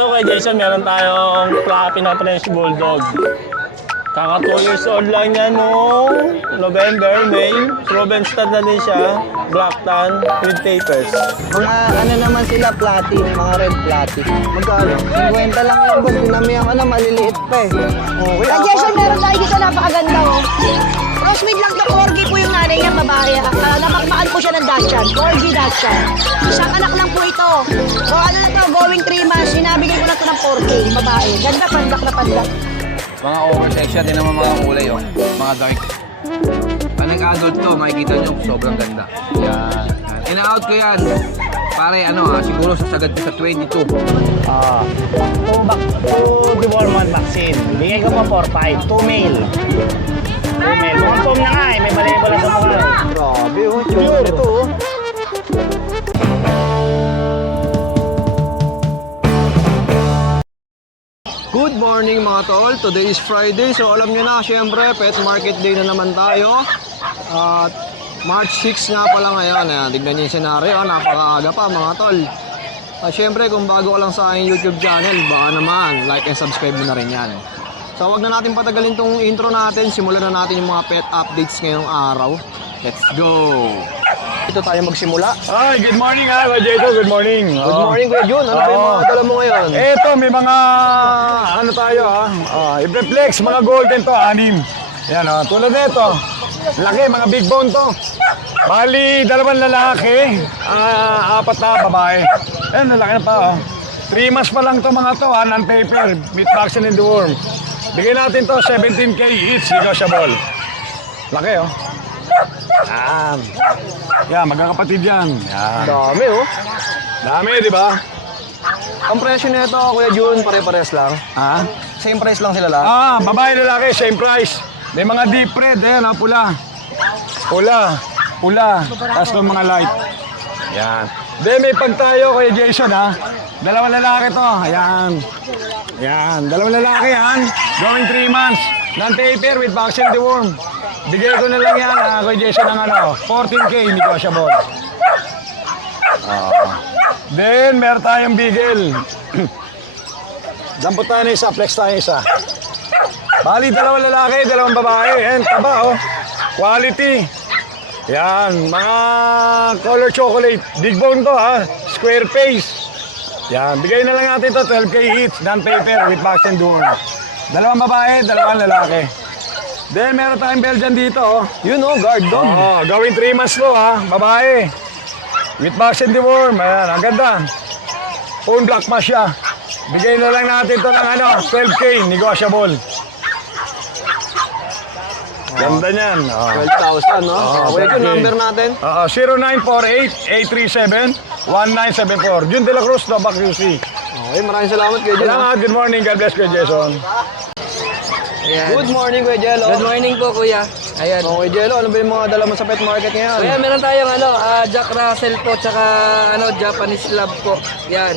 Ito kay Jason, meron tayong pinaka-French Bulldog. Kaka 2 years old lang yan noong November, May. Proven stud na din siya. Black tan with tapers. Mga ano naman sila, platin, mga red platin. Magkano? 50 lang yung boss, dinamihan ka na, maliliit pa eh. Okay, Kay Jason, meron tayo dito napakaganda oh. Crossbreed lang to, Corgi po yung nanay niya, babae. Napakmaan po siya ng Dachshund, Corgi Dachshund. Isang anak lang po ito. So ano na to, going 3 months, sinabigay ko na to ng 4K, babae. Ganda, pandak na pandak. Mga oversize din naman mga kulay oh. Mga dark. Pag nag-adult to, makikita nyo sobrang ganda. Yan. Ina-out ko yan. Pare siguro sasagad ko sa 22. 2 dewormer vaccine. Bigay ko pa 4-5. 2 male. 2 male. Confirm na nga eh. May malibala sa mga. grabe oh, yung ito oh. Good morning mga tol, today is Friday, so alam nyo na, syempre, pet market day na naman tayo. At March 6 nga pala ngayon, ayan, tignan nyo yung senaryo, napakaaga pa mga tol. At syempre, kung bago ka lang sa aking YouTube channel, baka naman, like and subscribe mo na rin yan. So wag na natin patagalin tong intro natin, simulan na natin yung mga pet updates ngayong araw. Let's go! Dito tayo magsimula. Hi, good morning Kuya Jason, good morning. Good morning Kuya Jun, ano ba yung mga dala mo ngayon? Eto, may mga, tayo i-flex, mga golden to, 6. Yan tulad nito. Laki, mga big bone to. Bali, 2 lalaki, 4 na babae. Ayan, lalaki na pa 3 months pa lang to mga to, non-paper, with vaccine and deworm. Bigyan natin to, 17K each, negotiable. Laki Yan, magkakapatid yan. Yan. Dami oh. Dami, di ba? Ang presyo nito, Kuya Jun, pare-pares lang. Ha? Same price lang sila lahat. Babae lalaki, same price. May mga deep red, pula. Pula. Tapos may mga light. Yan. Then may pag tayo kay Jason 2 lalaki to. Ayan. Yan. 2 lalaki yan. Going 3 months. Non-taper with vaccine deworm. Bigay ko na lang yan kay Jason ng 14K negotiable. Then meron tayong bigel. Dampot tayo na isa, flex tayo isa. Bali, 2 lalaki, 2 babae. And taba quality. Yan, mga color chocolate. Big bone to square face. Yan, bigay na lang natin to 12K each, non-paper with vaccine deworm. 2 babae, 2 lalaki. Then meron tayong Belgian dito Yun guard dog. Gawin 3 months to babae. With vaccine deworm, ayan, ang ganda. Phone black pa siya. Bigay na lang natin to ng 12K, negotiable. Ganda niyan. 12,000, no? Kuya Jun, number natin? 0948-837-1974. Jun de la Cruz, Tobac QC. Okay, maraming salamat Kuya Jun. Salamat, good morning. God bless, Kuya Jason. Ayan. Good morning Kuya Jello. Good morning po kuya. Ayan. Kuya Jello, ano ba yung mga dala mo sa pet market ngayon? Kuya, meron tayong Jack Russell po, tsaka Japanese Lab po. Yan.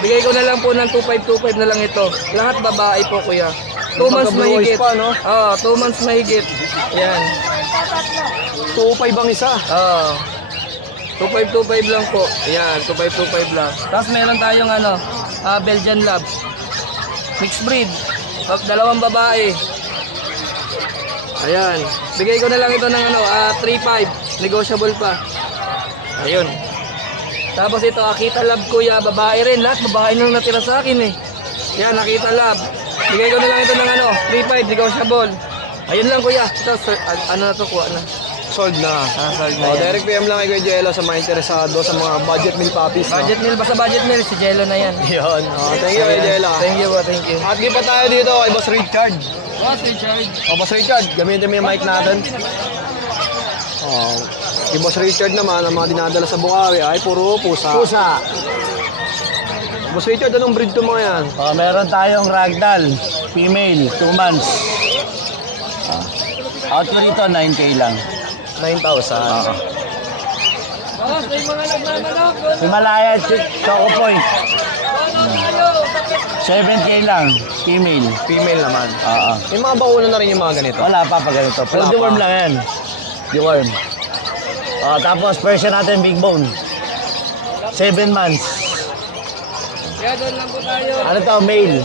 Bigay ko na lang po ng 2525 na lang ito. Lahat babae po kuya. 2 months mahigit. 2 months mahigit. Yan. 2.5 ang isa. 2525 lang po. Yan, 2525 lang. Tapos meron tayong Belgian Lab. Mixed breed. 2 babae. Ayan. Bigay ko na lang ito ng 3.5. Negotiable pa. Ayun. Tapos ito, Akita Lab kuya, babae rin. Lahat babae nang natira sa akin eh. Yan, Akita Lab. Bigay ko na lang ito ng 3.5, negotiable. Ayun lang kuya. Ito, na to, kuha na. Sold na. Sold na yan. Direct PM lang kay Kuya Jello sa mga interesado sa mga budget meal puppies. Budget meal, basta budget meal, si Jello na yan. Yun. Thank you Kuya Jello. Thank you po, thank you. At pa tayo dito kay Boss Richard. Boss Richard. Boss Richard, gamitin mo yung mic natin. Si Boss Richard naman, ang mga dinadala sa Bukawi ay puro pusa. Boss Richard, anong breed to mga yan? Meron tayong ragdoll, female, 2 months. Out ko rito, 9K lang. 9,000. Boss, may mga nagmamanok. Himalaya Choco Point, 7K lang, female. Female naman. May mga bakulan na rin yung mga ganito. Wala pa ganito. Pero Wala deworm pa. lang yan. Deworm. Tapos version natin big bone. 7 months. Kaya doon lang po tayo. Ano to, male?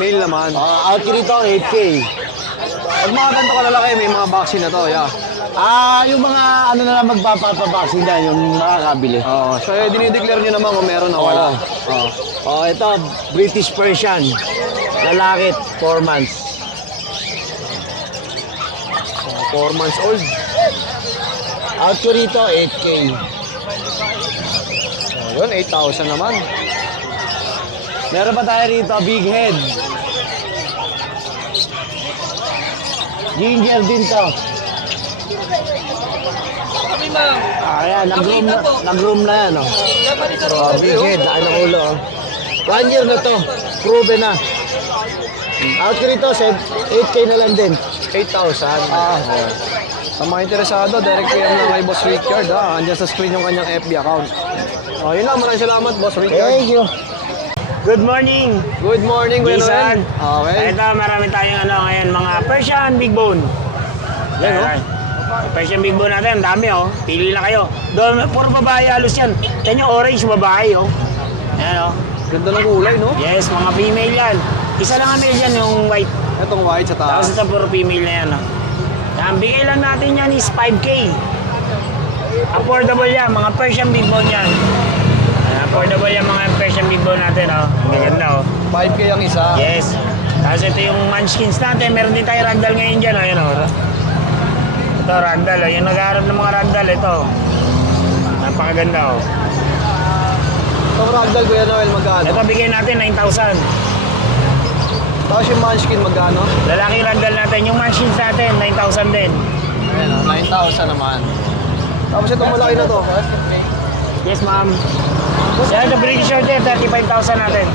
Male naman. Out ko rito, 8K. Pag mga ganito kalalaki, may mga vaccine na to, yeah. Yung mga ano na lang magpapapabaksin na, yung makakabili. Oo, so dinideclare nyo naman kung meron na wala. Oo. Ito, British Persian. Lalaki, 4 months. 4 months old. Out ko rito, 8K. Yun, 8,000 naman. Meron pa tayo rito, big head. Ginger din to. Kami ma'am. Ayan, nag-room na yan, oh. Dapat isa Big head, ano ulo, oh. 1 year na to, proven na. Out ko rito, 8K na lang din. 8,000. Sa mga interesado, direct PM na kay Boss Richard. Andiyan sa screen yung kanyang FB account. Yun lang, maraming salamat, Boss Richard. Thank you. Good morning. Good morning, Kuya Jason. Noel. Okay. Ito, marami tayong ngayon, mga Persian Big Bone. Yan, oh. Ayan. Persian Big Bone natin, ang dami, oh. Pili lang kayo. Doon, puro babae halos yan. Yan yung orange, babae, oh. Ayan, oh. Ganda ng kulay, no? Yes, mga female yan. Isa lang ang male yan, yung white. Itong white sa Tapos taas. ito, puro female na yan, oh. Ang bigay lang natin yan is 5K. Affordable yan, mga Persian Big Bone yan. Affordable yung mga Persian Big Bone natin, oh. Maganda, oh. 5K ang isa. Yes. Tapos ito yung munchkins natin. Meron din tayo ragdoll ngayon dyan, oh. Ayan, oh. Ito, ragdoll, oh. Yung naghaharap ng mga ragdoll, ito. Napakaganda, oh. Itong ragdoll, Kuya Noel, magkano? Ito, bigay natin 9,000. Tapos yung munchkin, magkano? Lalaki ragdoll natin. Yung munchkins natin, 9,000 din. Ayan, 9,000 naman. Tapos itong malaki na to. Yes, ma'am. Yan, the British short, 35,000 natin.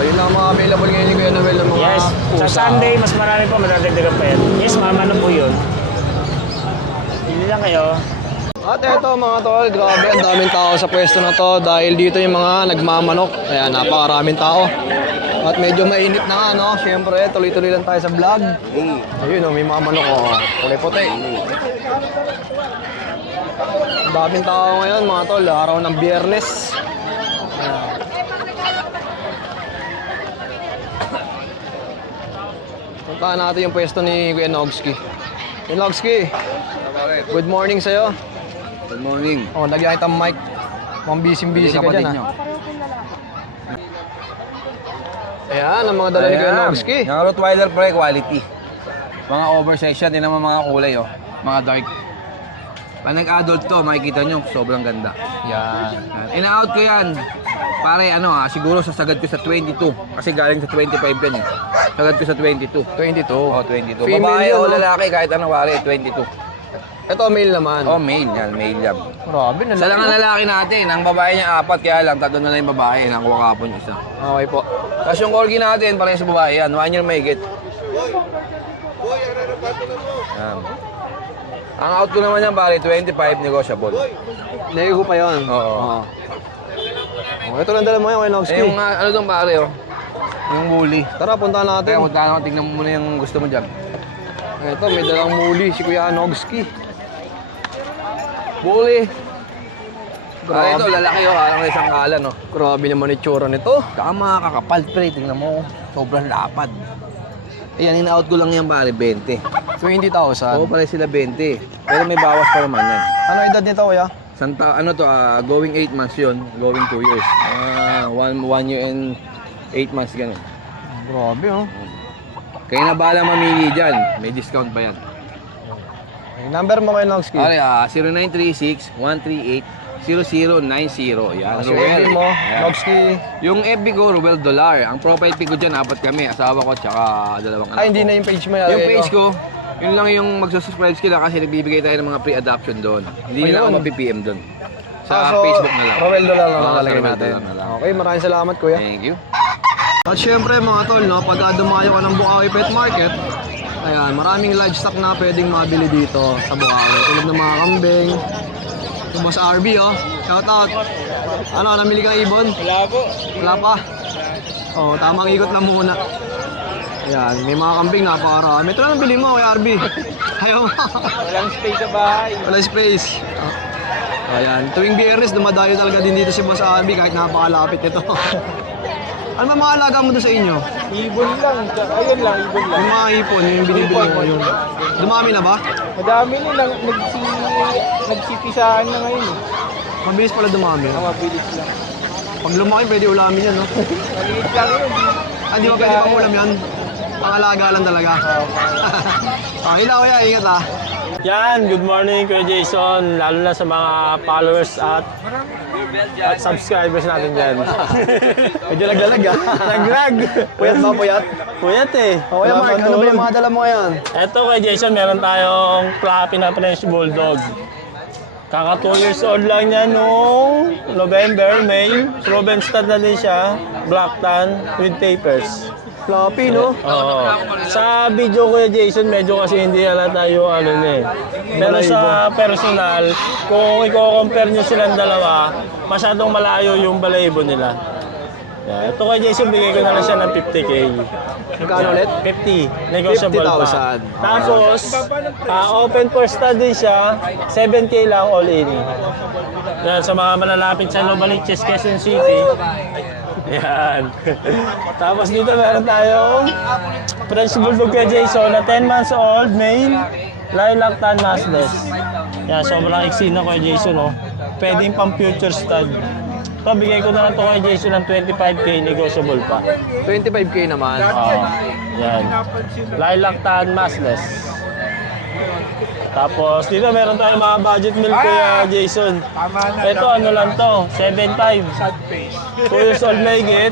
Yun lang mga available ngayon ni Kuya Noel ng mga Yes. Sa pusa. Sunday, mas marami pa. Madadagdagan pa yan. Yes, ma'am. Ano po yun? Pili lang kayo. At eto mga tol, grabe ang daming tao sa pwesto na to dahil dito yung mga nagmamanok. Ayan, napakaraming tao. At medyo mainit na nga, no? Siyempre, tuloy-tuloy lang tayo sa vlog. Ayun, may mga manok, kulay puti. Ang daming tao ngayon mga tol, araw ng Biyernes. Ayan. Puntahan natin yung pwesto ni Kuya Nogski. Kuya Nogski, good morning sa'yo. Good morning. Lagyan kitang mic. Mukhang busy-busy ka dyan, ha? Ayan, ang mga dala ni Kuya Nogski. Yung Rottweiler pre, quality. Mga oversize yan, din naman mga kulay, oh. Mga dark. Pag nag-adult to, makikita nyo, sobrang ganda. Yan. In-out ko yan. Pare, siguro sasagad ko sa 22. Kasi galing sa 25 yan, eh. Sagad ko sa 22. 22. Oh, 22. Female Babae yun, o no? lalaki, kahit anong pare, 22. Ito, male naman. Oh, male yan, male yan. Grabe, Sa lang ang lalaki natin, ang babae niya 4, kaya lang, 3 na lang yung babae. Nakuha kapon isa. Okay po. Tapos yung corgi natin, pareho sa babae yan. 1 year mahigit. Yan. Ang out ko naman yan, pare, 25 negotiable. Nego pa yun. Oo. Ito lang dala mo yan, Kuya Nogski. Eh, yung ano doon, pare, oh. Yung woolly. Tara, punta natin. Kaya punta naman, tingnan mo muna yung gusto mo dyan. Ito, may dalang muli si Kuya Nogski. Woolly. Pare, ito, Grabe. lalaki, oh. Parang isang kalan, oh. Grabe naman itsura nito. Saka mga kakapal, pre, tingnan mo. Sobrang lapad. Eh, yan, in-out ko lang yan, pare, 20. 20,000. Oo, pare sila 20. Pero may bawas pa naman yan. Ano edad nito, Kuya? Ano to, going 8 months yun, going 2 years. 1 year and 8 months ganun. Grabe, oh. Kaya na bahala mamili dyan, may discount pa yan. Yung number mo, Kuya Nogski. Pare, 0936-138-0090. Yan, Yung FB mo, Yan. Nogski. Yung FB ko, Ruel Dollar. Ang profile pic ko dyan, 4 kami. Asawa ko, tsaka 2 anak Ay, hindi ko. na yung page mo. Yung ilalagay page ko, yun lang yung magsusubscribe sila kasi nagbibigay tayo ng mga pre-adoption doon. Hindi nila ako Ayun. mapipm doon. Sa So, Facebook na lang. Roel Dolar na Oo, lang sa lalagay Roel natin. Dolar na lang. Okay, maraming salamat, Kuya. Thank you. At syempre mga tol, no, pagka dumayo ka ng Bukawi Pet Market, ayan, maraming livestock na pwedeng mabili dito sa Bukawi. Tulad ng mga kambing, yung Boss RB, oh. Shout out. Ano, namili ka ibon? Wala po. Wala pa? Oh, tamang ikot lang muna. Ayan, may mga kambing, napakarami. Ito lang ang bili mo, kay RB. Ayaw mo. Walang space sa bahay. Wala space. Ayan, tuwing biyernes, dumadayo talaga din dito si Boss Arby kahit napakalapit nito. Ano ba mga alaga mo doon sa inyo? Ibon lang. Ayun lang, ibon lang. Yung mga ipon, yung binibili mo. Yung... Dumami na ba? Madami na nagsipisaan na ngayon. Mabilis pala dumami. Mabilis lang. Pag lumaki, pwede ulamin yan, no? Maliit lang yun. Hindi ba pwede pang ulam yan? Pangalaga lang talaga. Okay na, kuya. Ingat ah. Yan, good morning Kuya Jason, lalo na sa mga followers at subscribers natin dyan. Medyo naglalag ah. Naglag! Puyat ba, puyat? Puyat eh. O kuya Mark, ano ba yung mga dala mo ngayon? Eto Kuya Jason, meron tayong Fluffy na French Bulldog. Kaka 2 years old lang niya nung November, May. Proven stud na din siya, black tan with papers. Floppy, no? Oo. Sa video Kuya Jason, medyo kasi hindi halata yung ano niya eh. Pero sa personal, kung i-compare nyo silang dalawa, masyadong malayo yung balayibo nila. Yeah. Ito Kuya Jason, bigay ko na lang siya ng 50K. Magkano ulit? 50. Negotiable pa. 50,000. Tapos, open for study siya, 7K lang all in. Yan, sa mga malalapit sa Novaliches, Quezon City. Yan. Tapos dito meron tayong French Bulldog kay Jason na 10 months old, male, lilac tan maskless. Yan, sobrang iksi na kay Jason, oh. Pwedeng pang future stud. Ito, bigay ko na lang ito kay Jason ng 25K, negotiable pa. 25K naman. Yan. Lilac tan maskless. Tapos dito meron tayong mga budget milk kuya Jason. Ito ano lang to, 7.5. 2 years old may get,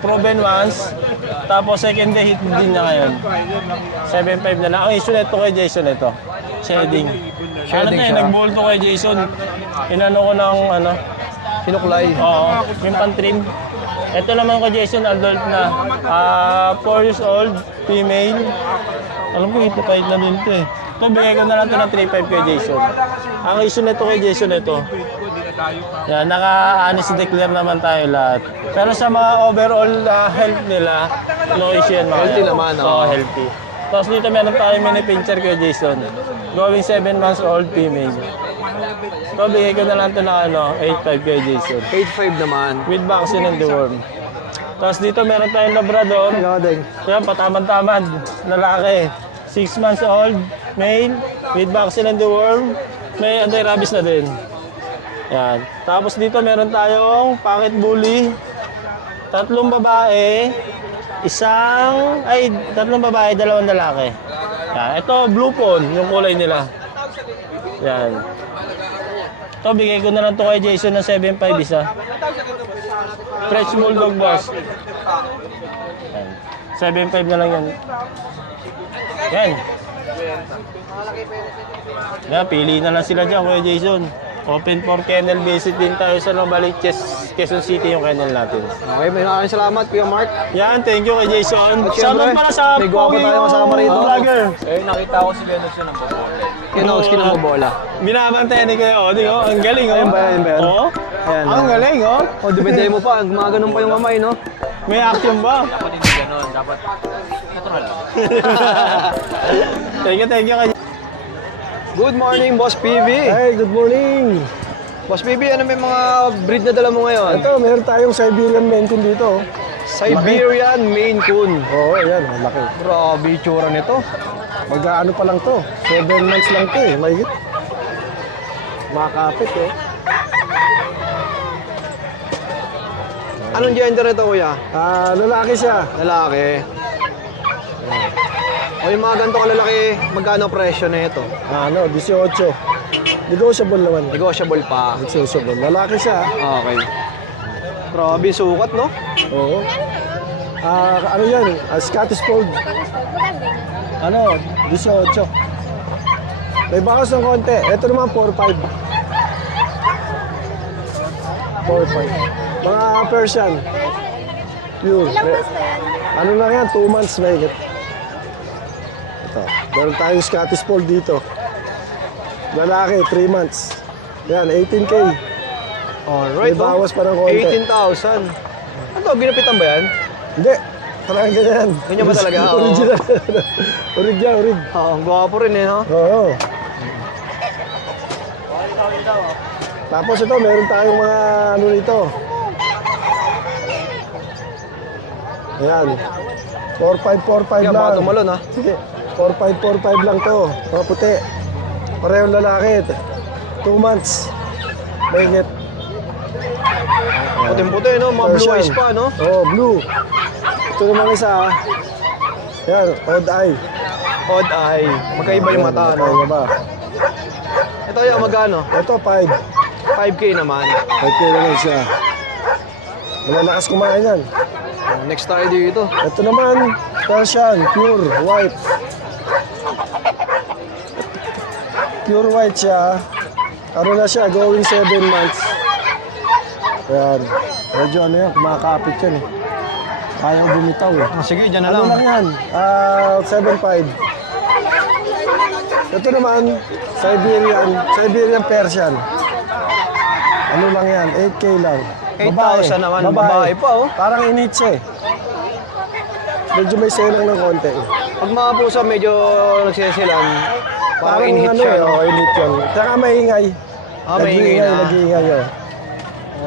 proven once. Tapos second day hit din na ngayon. 7.5 na lang. Ang issue nito kay Jason ito. Shedding. Ano to eh, nag-bolt to kay Jason. Inano ko ng ano, Sinuklay. oo, yung pantrim. Ito naman kay Jason, adult na. 4 years old, female. Alam ko, ipapahit na din ito eh. Ito, bigay ko na lang ito ng 3.5 kay Jason. Ang issue nito kay Jason ito. Yan, naka-honest declare naman tayo lahat. Pero sa mga overall health nila, no issue yan mga. Healthy naman, Oo, healthy. Tapos dito meron tayong mini pincher kay Jason. Going 7 months old female. Ito, bigay ko na lang ito ng 8.5 kay Jason. 8.5 naman. With vaccine and deworm. Tapos dito meron tayong Labrador. Gading. Yan, patamad-tamad. Lalaki. 6 months old, male, with vaccine and deworm. May anti-rabies na din. Yan. Tapos dito meron tayong pocket bully. 3 babae, 3 babae, 2 lalaki. Yan. Ito, blue pond, yung kulay nila. Yan. Ito, bigay ko na lang ito kay Jason ng 7.5 isa. French Bulldog boss. Yan. 7.5 na lang yan. Yan. Yan, pili na lang sila dyan, Kuya Jason. Open for kennel visit din tayo sa Novaliches, Quezon City yung kennel natin. Okay, maraming salamat, Kuya Mark. Yan, thank you kay Jason. At Shoutout syempre, pala sa may gwapo tayo kasama rito. vlogger. Eh, nakita ko si Leonard siya ng babola. Kinox, kinabobola. Binabantayan ni Kuya Odi, oh. Ang galing, oh. Ayan ba, ayan ba yan? Oo. Ayan, Ang galing, oh. O, dibende mo pa. Gumaganon pa yung kamay, no? May action ba? Dapat hindi ganun. Dapat natural. Thank you kay Good morning, Boss PV. Hey, good morning. Boss PV, ano may mga breed na dala mo ngayon? Ito, meron tayong Siberian Maine Coon dito. Siberian Maine Coon. Oo, ayan, ang laki. Grabe yung tsura nito. Mag-ano pa lang to. 7 months lang to eh, mahigit. Makakapit eh. Anong gender ito, kuya? Lalaki siya. Lalaki. O yung mga ganito kalalaki, magkano presyo na ito? 18. Negotiable naman. Negotiable pa. Negotiable. Lalaki siya. Okay. Grabe, sukat, no? Oo. Ano yan? Scottish Fold. 18. May bakas ng konti. Ito naman 4-5. 4-5. Mga Persian. Pure. Ano lang yan? 2 months may higit. Ito. Meron tayong Scottish Fold dito. Lalaki, 3 months. Yan, 18K. Alright, May bawas pa ng konti. 18,000. Ano to, ginapitan ba yan? Hindi. Talagang ganyan. Ganyan ba talaga? Oo. Original. Orig yan, orig. Oo, ang gwapo rin eh, no? Oo. Tapos ito, meron tayong mga ano nito. Ayan. 4545 Kaya lang. baka tumalon, ha? Sige. 4545 lang to. Mga puti. Parehong lalaki. 2 months. Mahigit. Puting-puti, no? Mga blue eyes pa, no? Oh, blue. Ito naman isa. Yan, odd eye. Odd eye. Magkaiba yung mata, no? Magkaiba ba? Ito yung magkano? Ito, 5. 5K naman. Okay naman siya. Malalakas kumain yan. Next tayo dito. Ito naman, Persian, pure white. Pure white siya. Ano na siya, going 7 months. Ayan. Medyo ano yan, kumakapit yan eh. Ayaw bumitaw eh. Sige, dyan na Ano lang. lang yan? 7.5. Ito naman, Siberian Persian. Ano lang yan? 8K lang. 8,000 naman, babae pa, oh. Parang init siya eh. Medyo may selang ng konti. Pag mga pusa medyo nagsisilan, parang in-hit ano siya, eh, no? oh, init yun. Tsaka maingay. Maingay na. Nag-iingay, oh.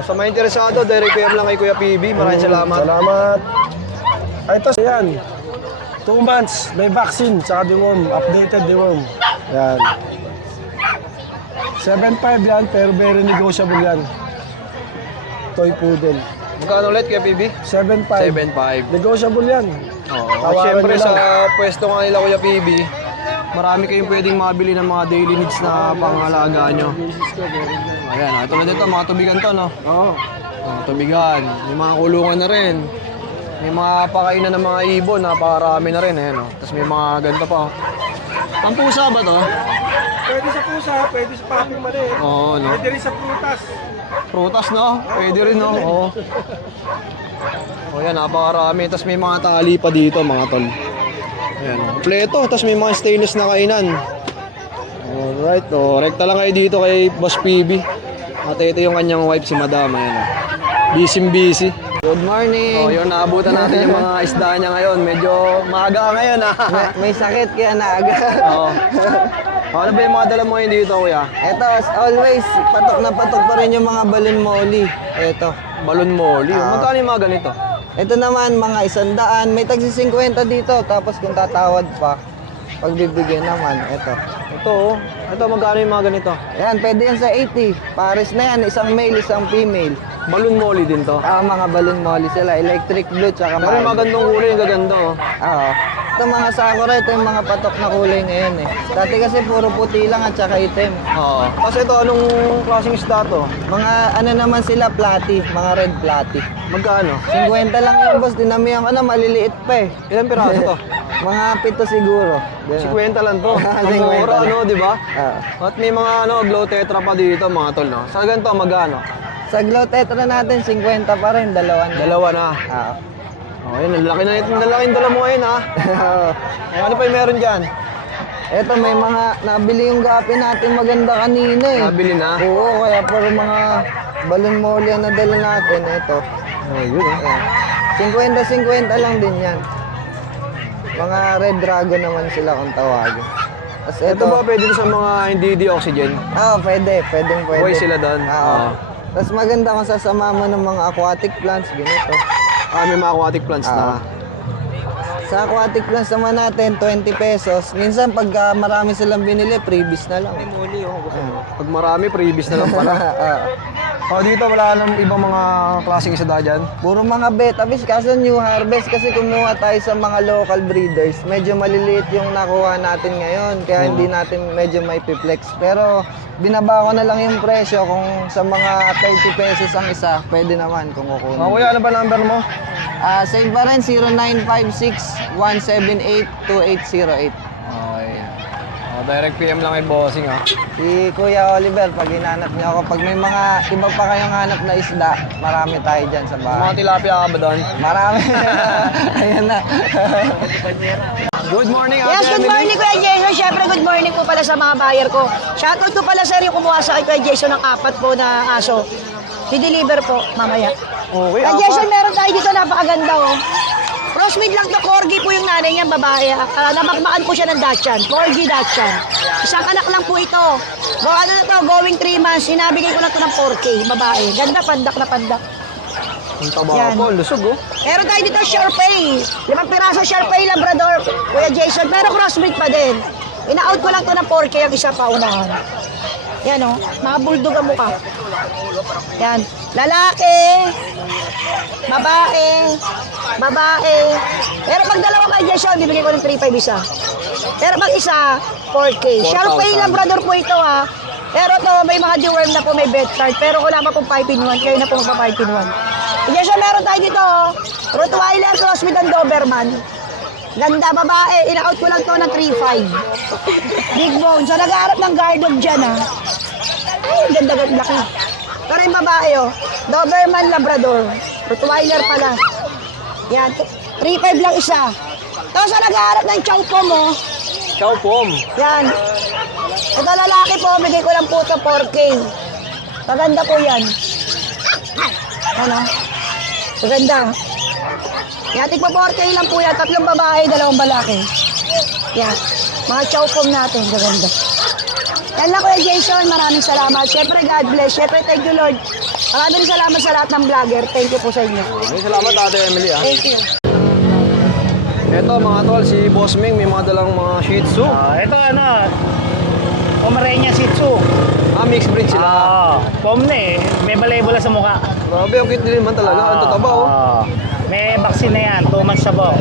Sa mga interesado, direct PM lang kay Kuya PB. Maraming salamat. Salamat. Ay, ito, yan. 2 months, may vaccine, tsaka deworm, updated deworm. Yan. 7.5 yan, pero very negotiable yan. Toy poodle. Magkano ulit Kuya PB? 7.5. 7.5. Negotiable yan. Oo. Tawaran Siyempre nyo sa lang. pwesto nga nila Kuya PB, marami kayong pwedeng mabili ng mga daily needs na pangalaga nyo. Ayan, ito na dito, mga tubigan to, no? Oo. Mga tubigan. May mga kulungan na rin. May mga pakainan ng mga ibon, napakarami na rin, eh, no? Tapos may mga ganito pa, oh. Ang pusa ba to? Pwede sa pusa, pwede sa papi mali. Oo, no? Pwede rin sa prutas. Prutas, no? Pwede rin, no? Oo. O yan, napakarami. Tapos may mga tali pa dito, mga tol. Ayan, kompleto. Tapos may mga stainless na kainan. Alright, o. Rekta lang kayo dito kay Boss PB. At ito yung kanyang wife, si Madam. Ayan, o. Busy. Good morning. O, yun, naabutan natin yung mga isda niya ngayon. Medyo maaga ka ngayon, ha? May sakit kaya naaga. Oo. Ano ba yung mga dala mo ngayon dito, kuya? Ito, as always, patok na patok pa rin yung mga balon molly. Ito. Balon molly. Magkano yung mga ganito? Ito naman, mga 100. May tagsi 50 dito. Tapos kung tatawad pa, pagbibigyan naman, ito. Ito, oh. Ito, magkano yung mga ganito? Yan, pwede yan sa 80. Pares na yan, isang male, isang female. Balon molly din to. Mga balon molly sila, electric blue, tsaka Pero yung mild. magandang kulay, yung gaganda, oh. Oo. Ito mga sakura, ito yung mga patok na kulay ngayon eh. Dati kasi puro puti lang at saka itim. Oo. Kasi ito, anong klaseng isda to? Mga ano naman sila, platy, mga red platy. Magkano? 50 lang yun, boss. Dinamihan ko na, maliliit pa eh. Ilang piraso to? Mga 7 siguro. Ganun. 50 lang to. 50 Ang mura, lang. ano, di ba? Ah. At may mga glow tetra pa dito, mga tol, no? Sa ganito, magkano? Sa glow tetra natin, 50 pa rin, dalawa na. Dalawa na. Ah. Oh, yun, ang laki na ito. Ang laki ng dala mo ngayon, ha? Eh, ano pa yung meron dyan? Eto, may mga nabili yung gapi natin maganda kanina eh. Nabili na? Oo, kaya puro mga balon molly ang nadala natin. Ito. Oh, yun, eh. 50-50 lang din yan. Mga red dragon naman sila kung tawagin. Tapos Ito ba pwede sa mga hindi oxygen? pwede. Buhay sila doon? Oo. Tapos maganda kung sasama mo ng mga aquatic plants, ganito. May mga aquatic plants na. Sa aquatic plants naman natin, 20 pesos. Minsan pag marami silang binili, freebies na lang. Pag marami, previous na lang pala. Dito wala lang ibang mga klaseng isda dyan. Puro mga betafish, kaso new harvest kasi kumuha tayo sa mga local breeders. Medyo maliliit yung nakuha natin ngayon, kaya hindi natin medyo may piplex. Pero binaba ko na lang yung presyo kung sa mga 30 pesos ang isa, pwede naman kung kukunin. Kuya, ano ba number mo? Save pa rin, 0956-178-2808. Okay. Direct PM lang kay Bossing, ha? Si Kuya Oliver, pag hinanap niyo ako, pag may mga iba pa kayong hanap na isda, marami tayo dyan sa Mga bahay. tilapia ka ba doon? Marami. Ayan na. Good morning, Ate Yes, good Emily. morning Kuya Jason. Siyempre, good morning po pala sa mga buyer ko. Shoutout ko pala sir yung kumuha sa kay Kuya Jason ng 4 po na aso. I-deliver po mamaya. Okay, Kuya Jason, meron tayo dito napakaganda oh. Crossbreed lang to, corgi po yung nanay niya, babae. Namakmakan po siya ng Dachshund, corgi Dachshund. Isang anak lang po ito. Ano na to, going 3 months, sinabigay ko na to ng 4K, babae. Ganda, pandak na pandak. Ang taba Yan. po, lusog oh. Meron tayo dito Shorpay. 5 piraso Shorpay Labrador, Kuya Jason, pero crossbreed pa din. Ina-out ko lang to ng 4K ang isa pa unahan. Yan o, mga bulldog ang mukha. Yan, lalaki, babae, babae. Pero pag dalawa kay Jason, bibigay ko ng 3.5 isa. Pero pag isa, 4K. Shorpay Labrador po ito ha. Pero to may mga deworm na po, may bed card. Pero wala pa pong 5-in-1, kayo na po magpa 5-in-1. Jason, meron tayo dito, Rottweiler crossbreed and Doberman. Ganda, babae. Ina-out ko lang to ng 3.5. Big bone. So, nag-aarap ng guard dog dyan, ha. Ay, ganda, laki. Pero yung babae, oh. Doberman Labrador. Rottweiler pala. Yan. 3.5 lang isa. Tapos, nag-aarap ng chow pom, oh. Chow pom. Yan. Ito lalaki po, bigay ko lang po ito 4K. Maganda po yan. Ano? Maganda. Yan, tigpa 4K lang po yan. 3 babae, 2 lalaki. Yan. Mga chow pom natin. Maganda. Yan lang Kuya Jason. Maraming salamat. Siyempre, God bless. Siyempre, thank you Lord. Maraming salamat sa lahat ng vlogger. Thank you po sa inyo. Maraming salamat Ate Emily ah. Thank you. Ito mga tol, si Boss Ming may mga dalang mga Shih Tzu. Ito ano, Pomeranian Shih Tzu. Mixed breed sila. Pom na eh. May balay-bala sa mukha. Grabe, ang cute din naman talaga. Ang tataba oh. May vaccine na yan, 2 months sabong.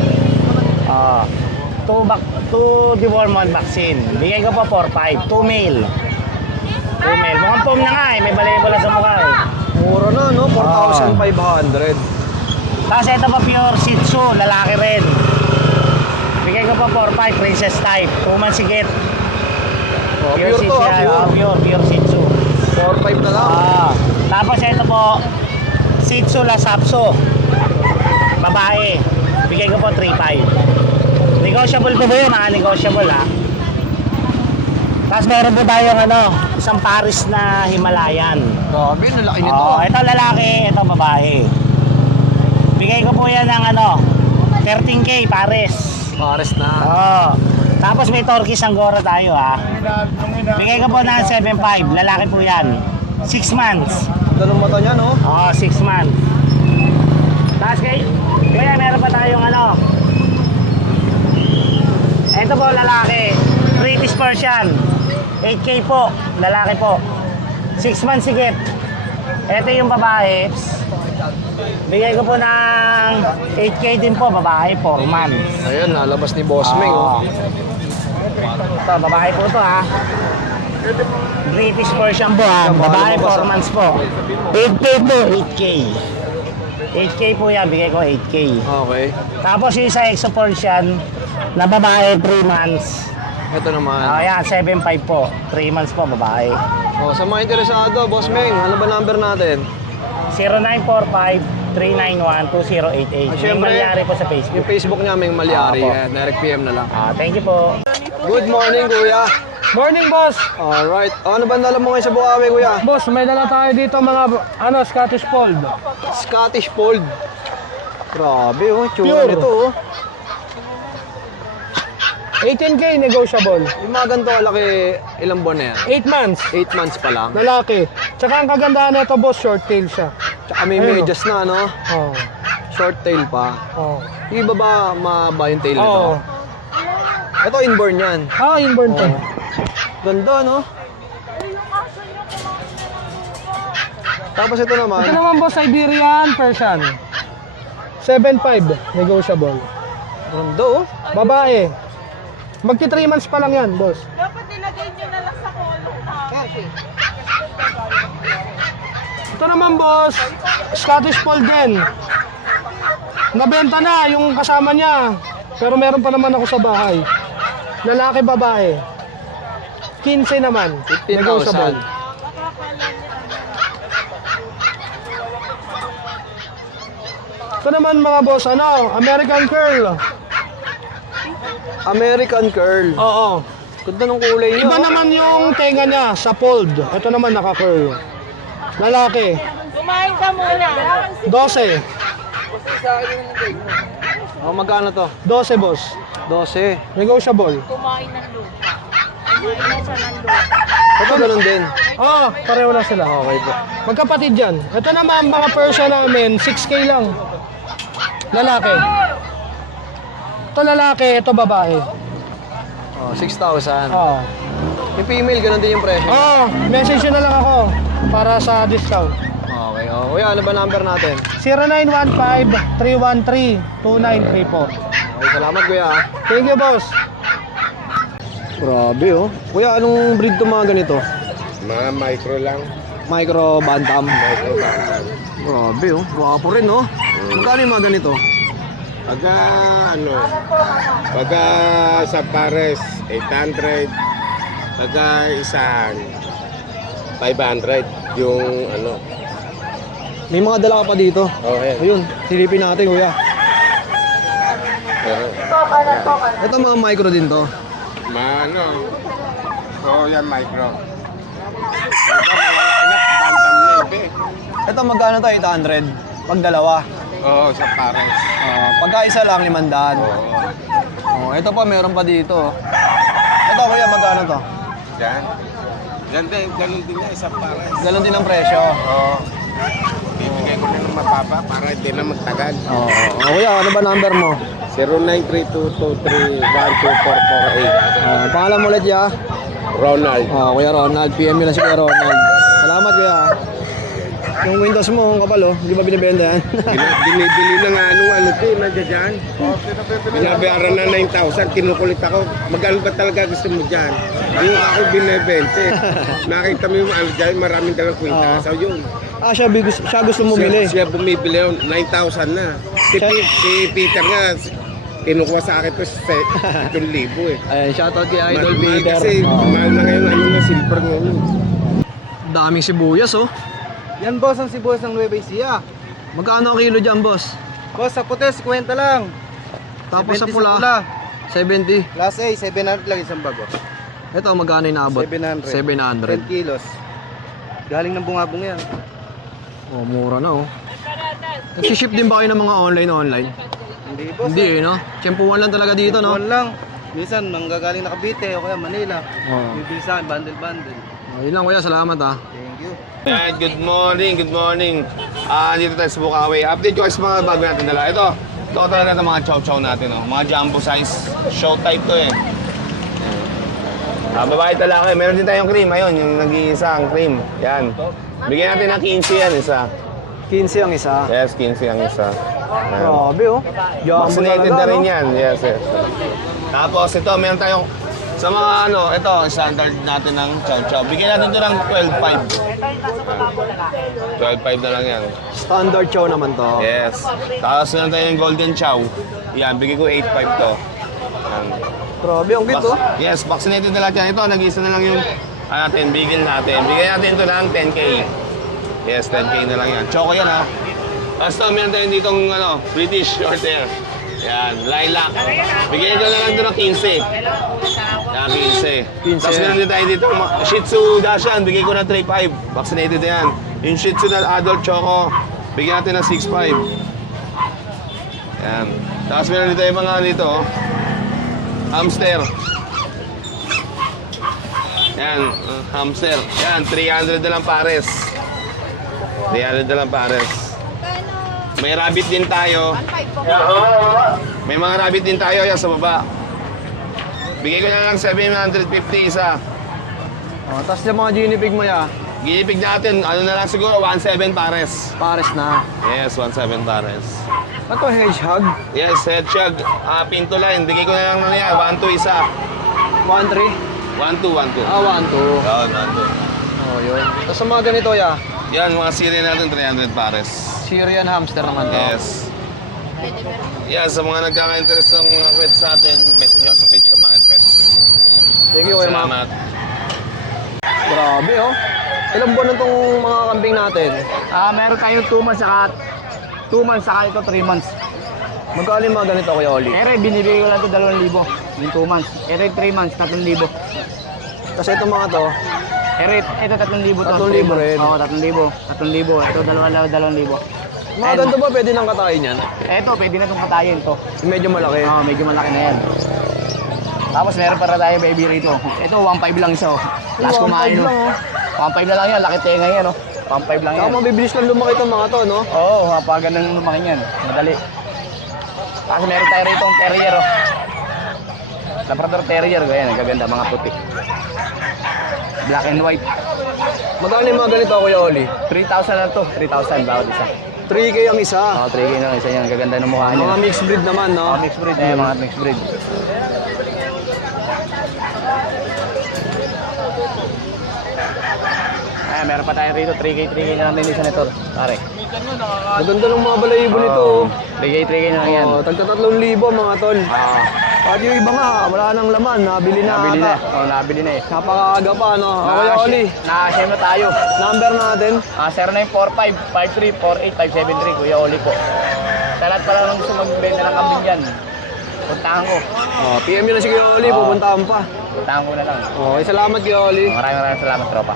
2 deworm vaccine. Bigay ko pa 4-5, 2 male. 2 male. Mukhang pom na nga eh, may balay-bala sa mukha eh. Mura na no, 4,500. Tapos ito pa pure Shih Tzu, lalaki rin. Bigay ko pa 4-5, princess type. 2 months higit. Oh, Pure pure Shih to Tzu ah, yan, pure. pure Shih Tzu. 4,500 na lang. Tapos ito po, Shih Tzu Lhasa babae. Bigay ko po 3.5. Negotiable po ba yun? Negotiable ha. Tapos meron po tayong isang Paris na Himalayan. Grabe, nalaki nito. Ito lalaki, ito babae. Bigay ko po yan ng 13K Paris. Pares na. Tapos may Turkish Angora tayo ha. Bigay ko po ng 7.5. Lalaki po yan. 6 months. Dalong mata niya no. 6 months. Tapos kaya meron pa tayong ito po lalaki, British Persian, 8K po, lalaki po, 6 months higit. Ito yung babae, bigay ko po ng 8K din po, babae, 4 months. Ayun, nalabas ni Boss Ming oh. Ito, babae po ito ha. British Persian po ha, babae, 4 months po. 8K po, 8K. 8K po yan, bigay ko 8K. Okay. Tapos yung sa Exo Persian, na babae, 3 months. Ito naman. Ayan, 7.5 po. 3 months po, babae. Oh, sa mga interesado, Boss Ming, ano ba number natin? 0945-391-2088. May Siyempre, Malyari po sa Yung Facebook. Facebook niya, Ming Malyari. Opo. Yan, direct PM na lang. Thank you po. Good morning, Kuya. Morning, boss! Alright. Ano ba dala mo ngayon sa Bukawi, Kuya? Boss, may dala tayo dito mga Scottish Fold. Scottish Fold. Grabe, oh. Tsura Pure. nito, oh. 18K negotiable. Yung mga ganito kalaki, ilang buwan na yan? 8 months. 8 months pa lang. Lalaki. Tsaka ang kagandahan nito, boss, short tail siya. Tsaka may Ayun, medyas na, no? Oh. Short tail pa. Oh. Yung iba ba mahaba yung tail nito? Oo. Ito, inborn yan. Inborn to. Ganda, no? Tapos ito naman, Ito naman, boss, Siberian Persian. 7.5 negotiable. ganda, oh. Babae. Magti 3 months pa lang yan, boss. Ito naman, boss, Scottish Fold din. Nabenta na yung kasama niya. Pero meron pa naman ako sa bahay. Lalaki, babae. 15 naman. 15,000. Negotiable. Ito naman mga boss, American Curl. American Curl. Oo. Ganda ng kulay niya. Iba oh. naman yung tenga niya sa fold. Ito naman naka-curl. Lalaki. Kumain ka muna. 12. Oh, magkano to? 12, boss. 12. Negotiable. Ito ganun din. Oo, pareho na sila. Okay po. Magkapatid yan. Ito naman, mga Persian namin, 6K lang. Lalaki. Ito lalaki, ito babae. Oh, 6,000. Oo. Yung female, ganun din yung presyo. Oo, message nyo na lang ako para sa discount. Okay, oh. Kuya, ano ba number natin? 0915-313-2934. Okay, salamat kuya. Thank you, boss. Grabe oh. Kuya, anong breed to mga ganito? Mga micro lang. Micro Bantam. Micro bantam. Grabe oh. Wapo rin oh. Magkano yung mga ganito? Pagka ano, pagka sa pares 800, pagka isang 500 yung ano. May mga dala ka pa dito. Okay. Ayun, silipin natin kuya. Ito mga micro din to. Ano? So yan micro. Bantam na ito eh. Ito magkano to? 800. Pag dalawa. Oo, sa pares. Pagka isa lang, 500. Oo. Oh, ito pa, meron pa dito. Ito kuya, magkano to? Yan. Yan din, ganun din na, isang pares. Galon din ang presyo. Oo. Bibigay ko na ng mababa para hindi na magtagal. Oo. Kuya, ano ba number mo? 093223124448. Pangalan mo ulit ya? Ronald. Kuya Ronald. PM nyo lang si Kuya Ronald. Salamat kuya. Yung windows mo, ang kapal oh. Hindi ba binibenta yan? Binibili na nga ano nandiyan dyan. Binabayaran na 9,000, kinukulit ako. Magkano ba talaga gusto mo dyan? Yung ako binibente. Nakita mo yung ano dyan, maraming dalang kwinta. So yun. Siya gusto bumili. Siya bumibili yun, 9,000 na. Si Peter nga, kinukuha sa akin to 7,000 eh. Ayan, shoutout kay Idol Mahal Peter. kasi, mahal na ngayon ano na silver ngayon. Daming sibuyas oh. Yan boss ang sibuyas ng Nueva Ecija. Magkano ang kilo dyan boss? Boss, sa puti, 50 lang. Tapos sa 70 pula, 70. Class A, 700 lang isang bago. Ito magkano inaabot? 700. 700. 10 kilos. Galing ng bungabong yan. Oh, mura na oh. Nagsiship din ba kayo ng mga online? Hindi boss. Hindi eh, no? Tiyempuan lang talaga dito, no? Buwan lang. Minsan, manggagaling na Cavite o kaya Manila. Oo. Bibili sa akin, bundle-bundle. Yun lang kuya, salamat ah. Thank you. Alright, good morning. Dito tayo sa Bukawi. Update ko sa mga bago natin dala. Ito talaga ng mga chow-chow natin. Oh. Mga jumbo size. Show type to eh. Babae talaki. Meron din tayong cream. Ayun, yung nag-iisang cream. Yan. Bigyan natin ng 15 yan isa. 15 ang isa. Yes, 15 ang isa. Yan. Grabe oh. Jumbo Vaccinated talaga, na rin no? yan. Yes. Tapos ito, meron tayong sa mga ano, ito, standard natin ng chow-chow. Bigyan natin ito ng 12.5. 12.5 na lang yan. Standard chow naman to. Yes. Tapos meron tayong golden chow. Yan, bigay ko 8.5 to. Yan. Grabe, ang cute oh. Yes, vaccinated na lahat yan. Ito, nag-isa na lang yung natin, bigil natin. Bigyan natin ito ng 10K. Yes, 10K na lang yan. Choco yan ha. Tapos meron tayong ditong British short hair. Yan, lilac. Bigyan ko na lang ito ng 15. Yan, 15. Tapos meron din tayo dito Shih Tzu Dachshund. Bigay ko na 3.5. Vaccinated yan. Yung Shih Tzu na adult choco, bigyan natin ng 6.5. Yan. Tapos meron din tayo mga dito, hamster. Yan, hamster. Yan, 300 na lang pares. 300 na lang pares. May rabbit din tayo. May mga rabbit din tayo yan sa baba. Bigay ko na lang 750 isa. Tapos yung mga guinea pig mo ya, Ginipig natin, ano na lang siguro, 1.7 pares. pares na. Yes, 1.7 pares. Ito hedgehog, Yes, hedgehog, pinto line. Bigay ko na lang na yan, 1.2 isa. 1.3. 1.2, 1.2. 1.2. Oo, 1.2. Oh, yun. Tapos sa mga ganito ya, Yan, mga Syrian natin, 300 pares. Syrian hamster naman to. Yes. Yan, sa mga nagkaka-interest ng mga pets sa atin, message nyo sa page yung mga pets. Thank you, Kuya Mac. Salamat. Grabe oh. Ilang buwan na itong mga kambing natin? Meron tayong 2 months saka 2 months saka ito 3 months. Magkano yung mga ganito Kuya Oli? Ere, binibigay ko lang ito 2,000. Yung 2 months. Ere, 3 months, 3,000. Kasi itong mga to, Ere, ito 3,000 to. 3,000 rin. Oo, 3,000. 3,000. Ito 2,000. Mga ganito ba pwede nang katayin yan? Eto, pwede na itong katayin to. Medyo malaki. Oo, medyo malaki na yan. Tapos meron para tayo baby rito. Ito, 1.5 lang isa. Oh. Last 1.5 kumain. lang, oh. 1.5 na lang yan, laki tenga yan. Oh. 1.5 lang yan. Saka mabibilis lang lumaki itong mga to, no? Oo, mapagandang lumaki yan. Madali. Tapos meron tayo rito ang terrier. Oh. Labrador terrier, ganyan, gaganda, mga puti. Black and white. Magkano yung mga ganito, Kuya Oli? 3,000 lang to, 3,000 bawat isa. 3K ang isa. Oo, 3K lang isa yan, gaganda ng mukha niya. Mga mixed breed naman, no? Mixed breed, mga mixed breed. Ay, meron pa tayo rito, 3K na lang din isa nito, pare. Maganda ng mga balayibo nito. oh. 3K na lang yan. Oh, tagka 3,000 mga tol. At yung iba nga, wala nang laman, nabili na Nabili na, ata. nabili na eh. Napakaaga pa, no? Kuya Oli, Nakashare na tayo. number natin. 0945-53-48573, Kuya Oli po. Sa lahat pala nung gusto magbenta ng kambing dyan, puntahan ko. Oh, PM nyo na si Kuya Oli, pupuntahan pa. Puntahan ko na lang. Okay, salamat Kuya Oli. Maraming salamat, tropa.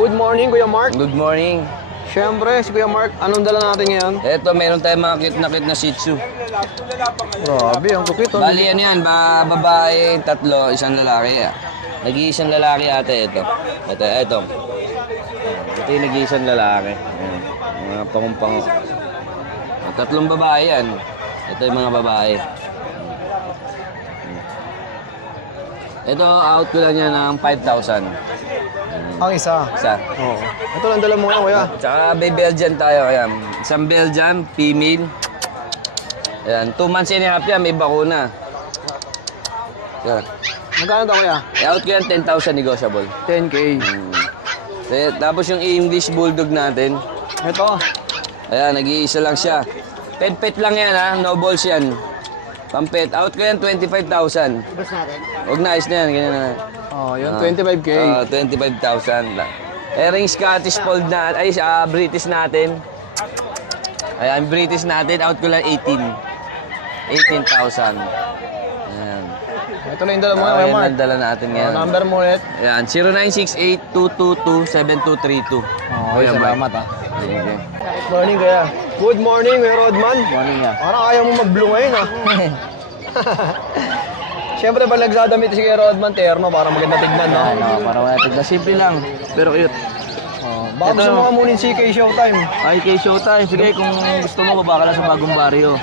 Good morning, Kuya Mark. Good morning. Siyempre, si Kuya Mark, anong dala natin ngayon? Eto, meron tayong mga cute na Shih Tzu. Grabe, ang kukit. Bali, ano yan, babae, 3, isang lalaki. Nag-iisang lalaki ate, ito. Ito. Ito yung nag-iisang lalaki. Ayan, mga pangumpango. 3 babae yan. Ito yung mga babae. Ito, out ko lang yan ng 5,000. Ang isa. Isa. Oo. Ito lang dala mo ngayon, Kuya. Tsaka may Belgian tayo. Ayan. Isang Belgian, female. Ayan. 2 months and a half yan, may bakuna. Ayan. Magkano to, Kuya? Out ko yan, 10,000 negotiable. 10K. Tapos yung English Bulldog natin. Ito. Ayan, nag-iisa lang siya. Pet lang yan ha, no balls yan. Pampet. Out ko yan, 25,000. Bus natin. Huwag na, ayos na yan. Ganyan na. Oh, yun, 25K. 25,000 lang. Ring Scottish Fold na, British natin. Ayan, British natin, out ko lang 18,000. Ayan. Ito lang yung dala mo ngayon, Kuya Ayan Mark. ang dala natin Oh, ngayon. number mo ulit. Ayan, 0968-222-7232. Okay, salamat ah. Sige. Good morning, Kuya. Good morning, Kuya Rodman. Morning nga. Parang ayaw mo mag-blue ngayon, ah. Siyempre, pag nagdadamit si Kuya Rodman, terno, para maganda tignan, no? Ano, para wala tignan. Simple lang, pero cute. Oh, baka gusto mo kamunin CK Showtime. Ay, kay Showtime. Sige, kung gusto mo, baba ka lang sa bagong baryo.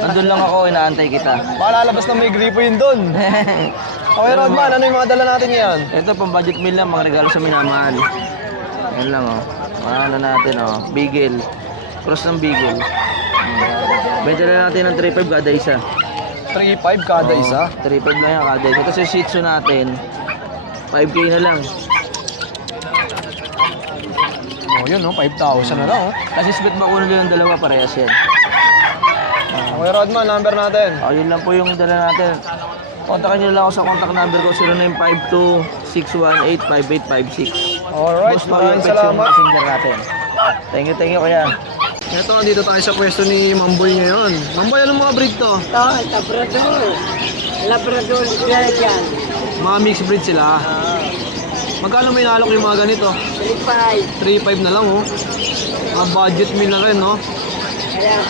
Nandun lang ako, inaantay kita. Baka lalabas na may gripo yun doon. Okay, Rodman, ano yung mga dala natin ngayon? Ito, pang budget meal lang, mga regalo sa minamahal. Yan lang, oh. Mga ano natin, oh. Beagle. Cross ng Beagle. Benta na natin ng 3.5 kada isa. 3.5 kada isa. 3.5 lang yan kada isa. Tapos yung Shih Tzu natin, 5K na lang. Oh, yun, no? 5,000 na lang, oh. Kasi split bakuna din ng dalawa, parehas yan. Okay, Rodman, number natin. Oh, yun lang po yung dala natin. Kontakin nyo lang ako sa contact number ko, 0952-618-5856. Alright, Boss Mario maraming Pets yung salamat. messenger natin. Thank you, kuya. Ito, dito tayo sa pwesto ni Mamboy ngayon. Mamboy, anong mga breed to? Ito, Labrador. Labrador Belgian. Mga mixed breed sila. Magkano may nalok yung mga ganito? 3.5. 3.5 na lang, oh. Mga budget meal na rin, no? Kaya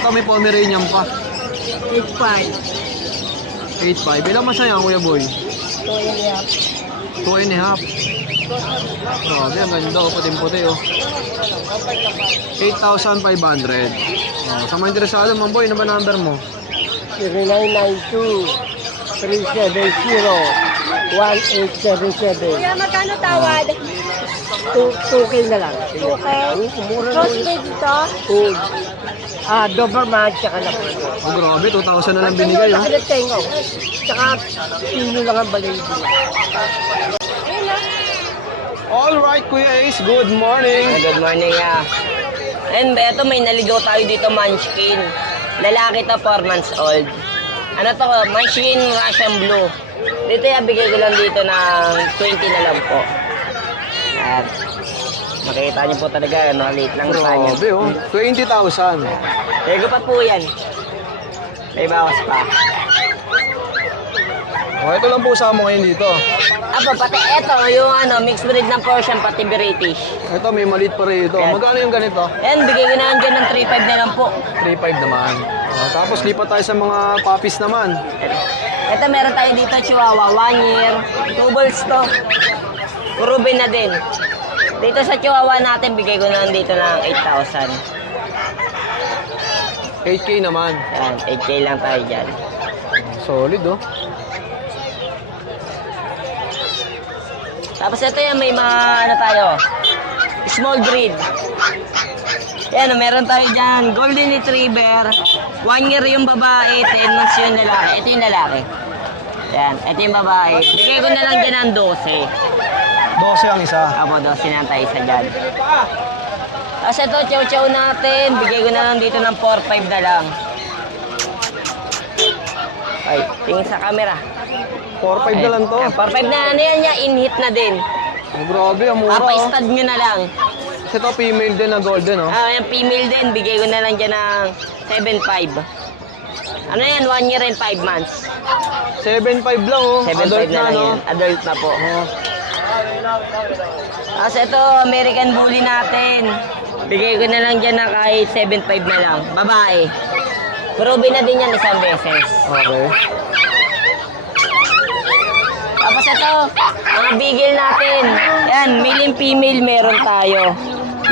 Ito, may Pomeranian pa. 8.5. 8.5. Ilang masaya, Kuya Boy? 2.5. 2.5. Grabe, ang ganda, oh. Puting-puti, oh. 8,500. Oh, sa mga interesado, Mamboy, ano ba number mo? 0992-370-1877. Kuya, magkano tawad? 2K na lang. 2K? Crossbreed ito? Doberman, tsaka Labrador. Oh, grabe, 2,000 na lang binigay, oh. Tengo. Tsaka pino lang ang balay. Alright, Kuya Ace, good morning. Good morning ah. And eto may naligaw tayo dito Munchkin. Lalaki to 4 months old. Ano to, Munchkin Russian Blue. Dito bigay ko lang dito ng 20 na lang po. At makikita niyo po talaga, ano, late lang sa niya. Grabe, oh. 20,000. Lego pa po yan. May bawas pa. Oh, ito lang po sa mo ngayon dito. Apo, pati eto, yung ano, mixed breed ng Persian, pati British. Ito, may maliit pa rito. Yan. Magkano yung ganito? Yan, bigay ko na lang dyan ng 3.5 na lang po. 3.5 naman. Tapos lipat tayo sa mga puppies naman. Ito, meron tayo dito, Chihuahua, 1 year. 2 balls to. Urubin na din. Dito sa Chihuahua natin, bigay ko na lang dito ng 8,000. 8K naman. Yan, 8K lang tayo dyan. Solid, oh. Tapos ito yan, may mga ano tayo, small breed. Yan, meron tayo dyan, Golden Retriever. 1 year yung babae, 10 months yung lalaki. Ito yung lalaki. Yan, ito yung babae. Bigay ko na lang dyan ng 12. 12 ang isa. Apo, 12 na tayo isa dyan. Tapos ito, chow-chow natin. Bigay ko na lang dito ng 4-5 na lang. Ay, tingin sa camera. 4.5 na lang to. 4-5 na ano yan niya, in-hit na din. Oh, grabe, ang mura, oh. Papa-stud nyo na lang. Kasi ito, female din na golden, oh. Yung female din, bigay ko na lang dyan ng 7.5. Ano yan, 1 year and 5 months. 7.5 lang, oh. 7.5 Adult na lang no? yan. Adult na po. Tapos ito, American Bully natin. Bigay ko na lang dyan na kahit 7.5 na lang. Babae. Proven na din yan isang beses. Okay. Tapos ito, mga beagle natin. Yan, male and female meron tayo.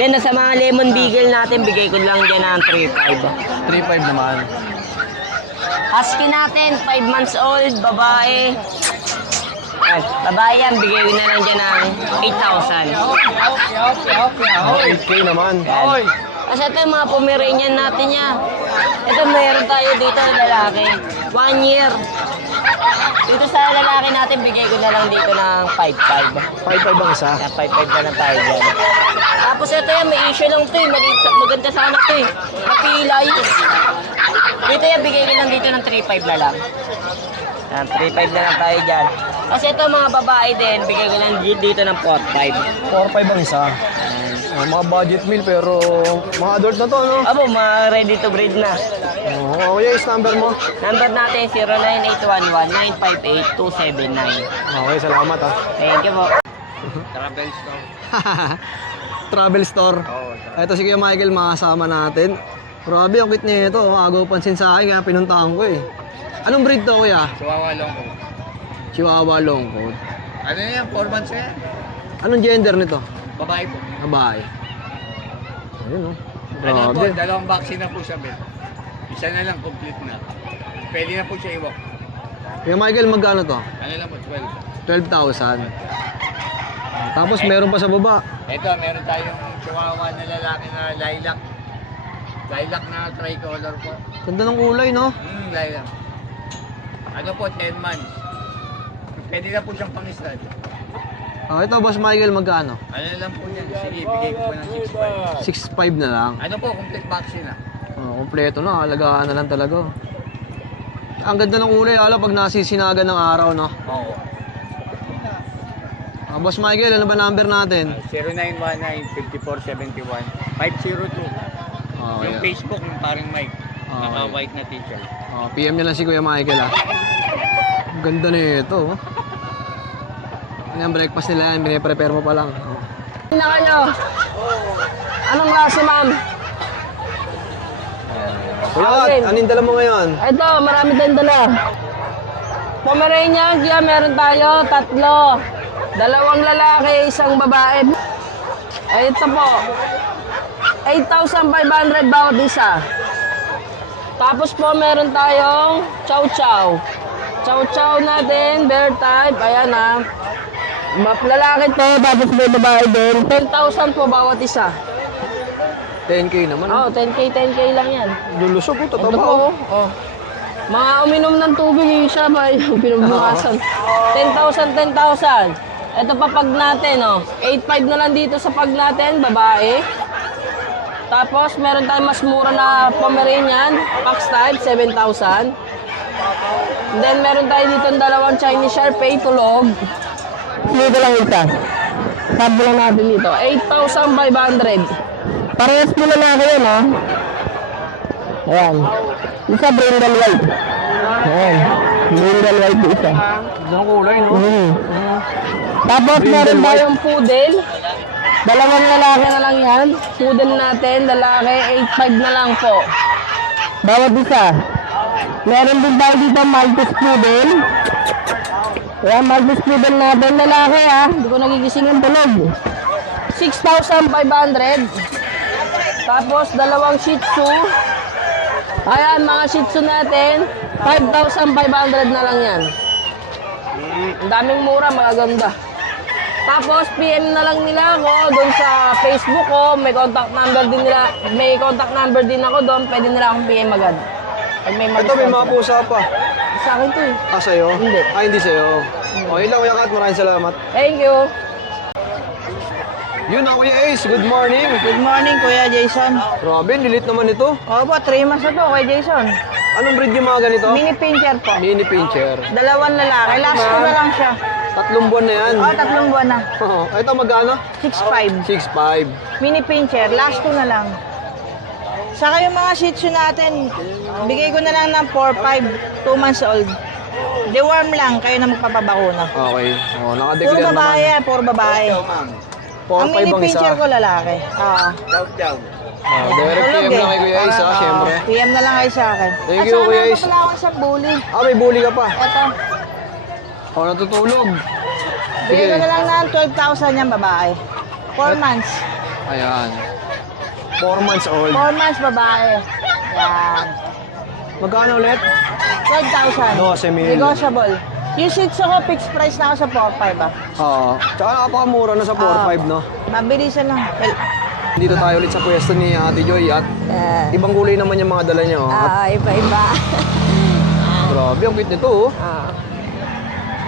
Yan, sa mga lemon beagle natin, bigay ko lang dyan ng 3.5. 3.5 naman. Husky natin, 5 months old, babae. Ay, babae yan, bigay ko na lang dyan ng 8,000. 8K naman. Yan. Kasi ito yung mga Pomeranian natin niya. Ito meron tayo dito lalaki. 1 year. Dito sa lalaki natin, bigay ko na lang dito ng 5.5. 5.5 ang isa. Yan, 5.5 na lang tayo dyan. Tapos ito yan, may issue lang ito eh. Maganda sana ito eh. Kapilay. Dito yan, bigay ko lang dito ng 3.5 na lang. Yan, 3.5 na lang tayo dyan. Kasi ito mga babae din, bigay ko lang dito ng 4.5. 4.5 ang isa. Mga budget meal pero mga adult na to, no? Abo, mga ready to breed na. Oo, okay, is number mo. Number natin 09811-958-279. Okay, salamat, ha. Thank you po. Travel store. Ito si Kuya Michael, makasama natin. Grabe, ang cute niya ito. Agaw pansin sa akin, kaya pinuntahan ko eh. Anong breed to, Kuya? Chihuahua long coat. Chihuahua long coat. Ano yan? 4 months na yan. Anong gender nito? Babae po. Babae. Ayun, oh. Ano po, Grabe. 2 vaccine na po siya, Ben. Isa na lang, complete na. Pwede na po siya iwak. Kuya Michael, magkano to? Ano lang po, 12,000. Tapos meron pa sa baba. Ito, meron tayong chihuahua na lalaki na lilac. Lilac na tricolor po. Ganda ng kulay, no? Lilac. Ano po, 10 months. Pwede na po siyang pang-stud. Ito, Boss Michael, magkano? Ano lang po yan? Sige, bigay ko po ng 6.5 na lang.6.5. Ano po, complete vaccine na. Kompleto na, alagaan na lang talaga. Ang ganda ng kulay, lalo pag nasisinagan ng araw, no? Oo. Boss Michael, ano ba number natin? 0919-5471-502. Yung Facebook ng paring Mike. Naka-white na t-shirt. PM niya lang si Kuya Michael, ha. Ang ganda nito, oh. Ano yung breakfast nila yan, bine-prepare mo pa lang. Na kayo. Anong klase, ma'am? Kuya, anong dala mo ngayon? Ito, marami tayong dala. Pomeranian, kaya meron tayo 3. 2 lalaki, 1 babae. Ay, ito po. 8,500 bawat isa. Tapos po, meron tayong chow-chow. Chow-chow natin, bear type. Ayan na. Lalaki to, tapos may babae din. 10,000 po bawat isa. 10K naman. Oo, 10K lang yan. Lulusog ko, Ito totoo. po, oh. Mga uminom ng tubig, yung isa ba, yung pinubukasan. 10,000, 10,000. Ito pa pag natin, oh. 8,500 na lang dito sa pag natin, babae. Tapos, meron tayong mas mura na Pomeranian, Fox type, 7,000. Then, meron tayo dito ng 2 Chinese Shar-Pei tulog. Dito lang isa. Sabi lang natin dito, 8,500. Parehas mo na yun, ha? Ayan. Isa brindle white. Ayan. Mineral white isa. Ang kulay, no? Tapos meron tayong poodle. Dalawang lalaki na lang yan. Poodle natin, lalaki, 8.5 na lang po. Bawat isa. Meron din tayo dito Maltese poodle. Ayan, Maltese poodle natin, lalaki ha. Hindi ko nagigising yung tulog. 6,500. Tapos dalawang Shih Tzu. Ayan, mga Shih Tzu natin, 5,500 na lang yan. Ang daming mura, magaganda. Tapos PM na lang nila ako doon sa Facebook ko, may contact number din nila, may contact number din ako doon, pwede nila akong PM agad. Pag may Ito, may mga pusa pa. Sa akin to eh. Ah, sa'yo? Hindi. Ah, hindi sa'yo. Okay lang, Kuya Kat. Maraming salamat. Thank you. Yun na, Kuya Ace. Good morning. Good morning, Kuya Jason. Grabe, lilit naman ito. Opo, 3 months na to, Kuya Jason. Anong breed yung mga ganito? Mini pincher po. Mini pincher. Dalawang lalaki. Last ko na lang siya. 3 buwan na yan. 3 buwan na. Oo. Ito, magkano? 6.5. 6.5. Mini pincher. Last ko na lang. Saka yung mga Shih Tzu natin, bigay ko na lang ng 4.5, 2 months old. Deworm lang, kayo na magpapabakuna. Okay. Oh, Puro nakadeclare babae naman. yan, puro babae. 4.5 Ang mini ang isa. pincher ko lalaki. Oo. Direct Tulog PM lang kay Kuya Ace, Para, syempre. PM na lang kayo sa akin. Thank you, Kuya Ace. Pala ako sa bully. Ah, may bully ka pa. Ito. Oh, natutulog. Bigay ko Sige. na lang ng 12,000 yan babae. 4 months. Ayan. 4 months old. 4 months babae. Yan. Magkano ulit? 12,000. 12,000. Negotiable. Yung Shih Tzu ko, fixed price na ako sa 4.5 ah. Oo. Tsaka napakamura na sa 4.5, no? Mabilisan lang. Well, Dito tayo ulit sa pwesto ni Ate Joy at ibang kulay naman yung mga dala niya. Oh. Iba-iba. Grabe, ang cute nito. Oh.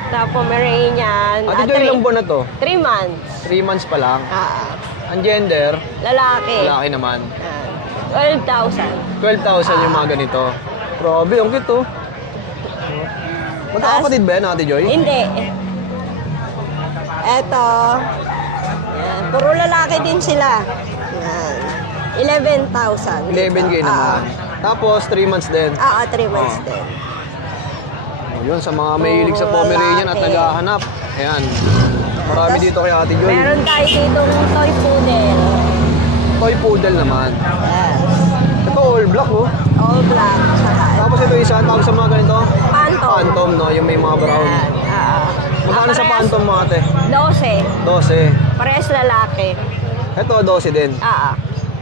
Sa Pomeranian. Ate Joy, ilang buwan na to? 3 months. 3 months pa lang. Ang gender, Lalaki. lalaki naman. 12,000. 12,000 yung mga ganito. Grabe, ang cute oh. Magkakapatid ba yan, Ate Joy? Hindi. Eto. Yan. Puro lalaki din sila. Yan. 11,000. 11K naman. Tapos, 3 months din. 3 months din. Yun, sa mga mahilig sa Pomeranian at lalaki. naghahanap. Ayan. Marami dito kay Ate Joy. Meron tayo ditong toy poodle. Toy poodle naman. Yes. Ito, all black oh. All black. Saka Tapos ito isa, tawag sa mga ganito? Phantom. Phantom, no? Yung may mga brown. Yan. Magkano sa Phantom mo, ate? 12. 12. Parehas lalaki. Ito, 12 din.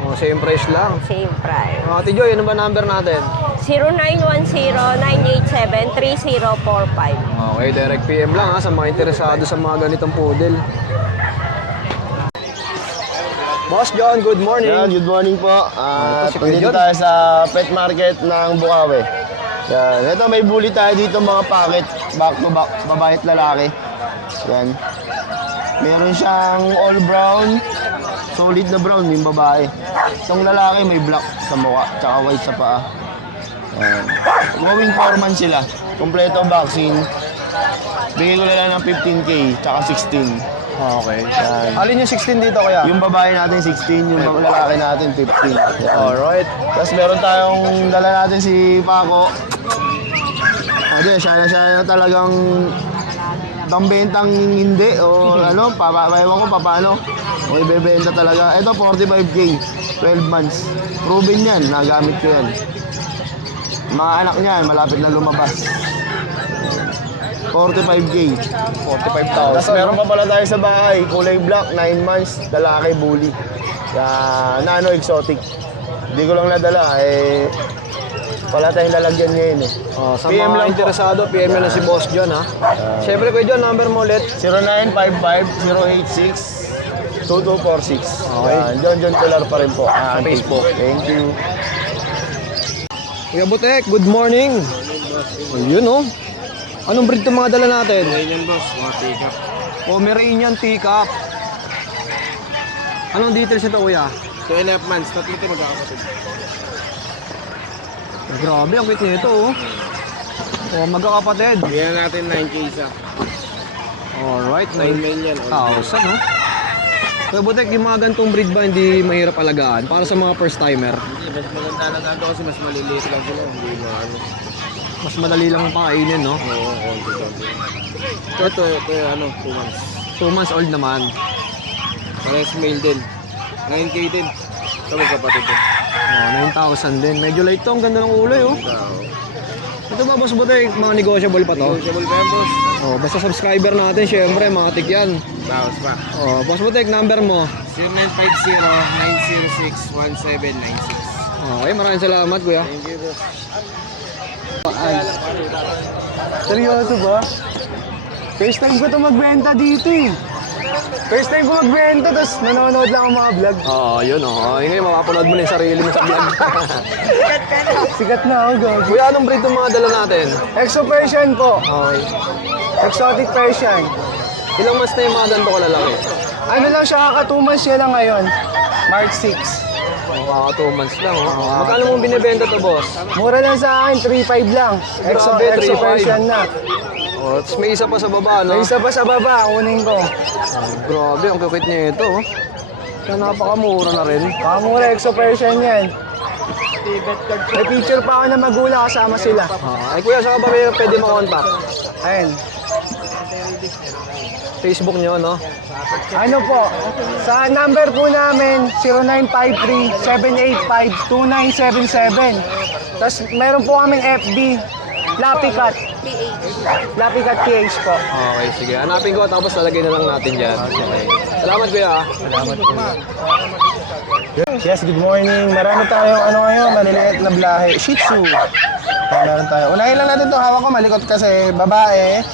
Oh, same price lang. Same price. Ate Joy, ano ba number natin? 0910-987-3045. Okay, direct PM lang ha, sa mga interesado sa mga ganitong poodle. Boss John, good morning. Yan, good morning po. Ito si Kuya Dito John. tayo sa pet market ng Bukawi. Yan. Ito may bully tayo dito mga packet, back to back, babae at lalaki. Yan. Meron siyang all brown, solid na brown yung babae. Itong lalaki may black sa mukha, tsaka white sa paa. Yan. Going 4 months sila. Kompleto vaccine. Bigay ko na lang ng 15K, tsaka 16. Okay. Yan. Alin yung 16 dito kaya? Yung babae natin 16, yung lalaki natin 15. Yan. Alright. Tapos meron tayong dala natin si Paco. Ate, siya na talagang bentang hindi o ano, ewan ko paano. O ibebenta talaga. Ito 45K, 12 months. Proven yan, nagamit ko yan. Mga anak niyan, malapit na lumabas. 45K. 45,000. Tapos meron pa pala tayo sa bahay, kulay black, 9 months, lalaki bully. Nano exotic. Hindi ko lang nadala, wala tayong lalagyan ngayon eh. Sa PM mga lang po. interesado, PM lang si Boss John ha. Siyempre Kuya John, number mo ulit. 0955-086-2246. John Pilar pa rin po. Sa Facebook. Thank you. Kuya Butek, good morning. Ayun oh. Anong breed itong mga dala natin? Pomeranian boss, mga teacup. Pomeranian teacup. Anong details ito kuya? 2.5 months, tatlo ito magkakapatid. Grabe, ang cute nito oh. Oh, magkakapatid. Bigyan natin 9K isa. Alright, All male yan. 9,000 no? Kuya Butek, yung mga gantong breed ba hindi mahirap alagaan? Para sa mga first timer? Hindi, mas maganda na gato kasi mas maliliit lang sila. Hindi mo ano. Mas madali lang pakainin, no? Oo, konti. Ito, ano, 2 months. 2 months old naman. Parehas male din. 9K din. Ito magkapatid din. Oh, 9,000 din. Medyo light to. Ang ganda ng ulo, oh. Ito ba, Boss Butik? Mga negotiable pa to? Negotiable pa yan, boss. Oh, basta subscriber natin, syempre, mga tik yan. Bawas pa. Oh, Boss Butik, number mo. 0950-906-1796. Okay, maraming salamat, kuya. Thank you, boss. Seryoso ba? First time ko to magbenta dito eh. First time ko magbenta, tapos nanonood lang ang mga vlog. Oo, yun, oh. Ngayon, mapapanood mo na yung sarili mo sa vlog. Sikat na ako, gag. Kuya, anong breed ng mga dala natin? Exo Persian po. Okay. Exotic Persian. Ilang months na yung mga ganito kalalaki? Ano lang siya, kaka 2 months siya lang ngayon. March 6. Mga 2 months lang, oh. Magkano mong binibenta to, boss? Mura lang sa akin, 3.5 lang. Exo Grabe, 3.5. Persian na. Oh, tapos may isa pa sa baba, no? May isa pa sa baba, kunin ko. Grabe, ang kukit niya ito, oh. Kaya napakamura na rin. Mura Exo Persian yan. May picture pa ako na magulang kasama sila. Ay, kuya, saan ka ba pwede makontak? Ayun. Facebook niyo, no? Ano po, sa number po namin, 0953-785-2977. Tapos meron po kaming FB, Lapikat. Lapikat PH po. Okay, sige. Hanapin ko tapos lalagay na lang natin dyan. Okay. Salamat, kuya. Yes, good morning. Marami tayong ngayon, maliliit na blahe. Shih Tzu. Meron tayo. Unahin lang natin ito. Hawak ko malikot kasi babae.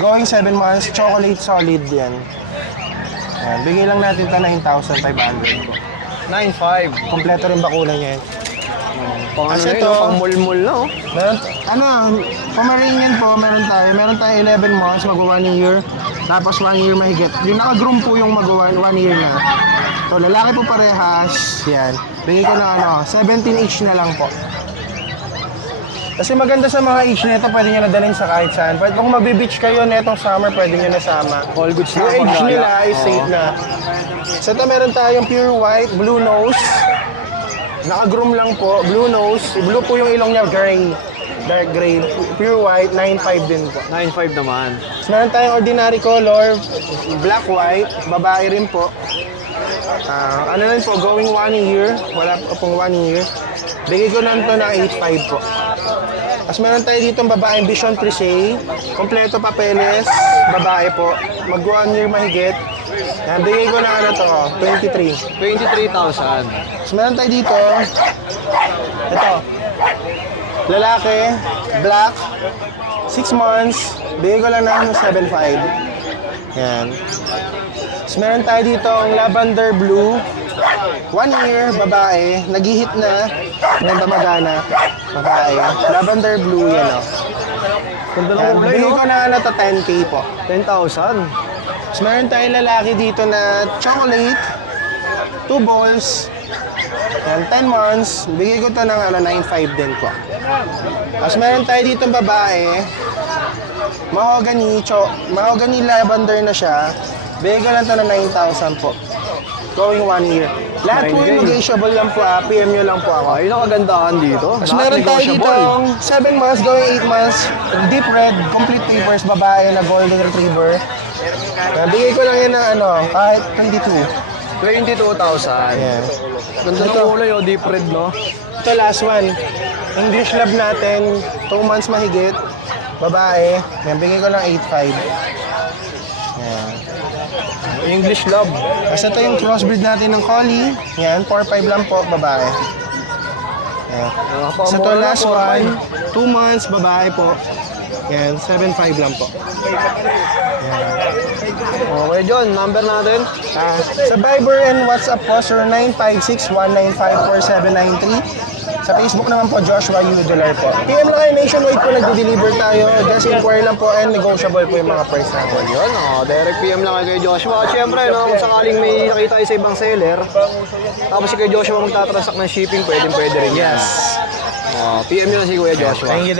Going 7 months, chocolate solid yan. Ayan, bigay lang natin ito 9,500. 9.5. Kompleto rin bakuna niya yan. Pang ano Kasi yun, to, pang mulmul na, oh. Meron, Pomeranian po, meron tayo. Meron tayo 11 months, mag-1 year. Tapos 1 year mahigit. Yung naka-groom po yung mag-1 year na. So, lalaki po parehas. Yan. Bigay ko na 17 each na lang po. Kasi maganda sa mga age nito, pwede nyo na dalhin sa kahit saan. Pwede kung magbe-beach kayo netong summer, pwede nyo nasama. All goods na. Yung age nila is safe na. So ito meron tayong pure white, blue nose. Naka-groom lang po, blue nose. Blue po yung ilong niya, gray. Dark gray. Pure white, 9.5 din po. 9.5 naman. So meron tayong ordinary color, black white, babae rin po. Ano lang po, going 1 year. Wala po pong 1 year. Bigay ko lang ito na 8.5 po. Tapos meron tayo dito babaeng Vision Crusade. Kompleto papeles, babae po. Mag 1 year mahigit. Yan, bigay ko na 23. 23,000. Tapos meron tayo dito. Ito. Lalaki, black, 6 months. Bigay ko lang ng 7.5. Yan. Tapos meron tayo dito ang lavender blue. 1 year, babae. Nag-hit na. Ganda magana. Babae. Lavender blue yan, oh. Ganda ng Yan. kulay, Bigay no? ko na 10K po. 10,000. Tapos meron tayong lalaki dito na chocolate. 2 balls. Yan, 10 months. Bigay ko to ng 9.5 din po. Tapos meron tayo dito babae. Mahogany lavender na siya. Bigay ko lang to ng 9,000 po. Going 1 year. Lahat po yung negotiable lang po, PM nyo lang po ako. Ay, nakagandahan dito. Tapos meron tayo dito 7 months, going 8 months, deep red, complete papers, babae na golden retriever. Bigay ko lang yan ng kahit 22. 22,000. Yeah. Ganda ng kulay, oh. Deep red, no? Ito last one. English lab natin, 2 months mahigit, babae. Yan, bigay ko lang 8.5. Yan. English love. Kasi ito yung crossbreed natin ng collie. Yan, 4.5 lang po, babae. Yan. So ito last one, 2 months, babae po. Yan, 7.5 lang po. Yan. Okay, John. Number natin? Sa Viber and WhatsApp po, 0956-195-4793. Sa Facebook naman po, Joshua Udular po. PM lang kayo, nationwide po nagde-deliver tayo. Just inquire lang po and negotiable po yung mga price natin. Yun, direct PM lang kay Joshua. At syempre, no, kung sakaling may nakita tayo sa ibang seller, tapos si kay Joshua magtatransact ng shipping, pwede rin. Yes. PM nyo na si Kuya Joshua. Thank you.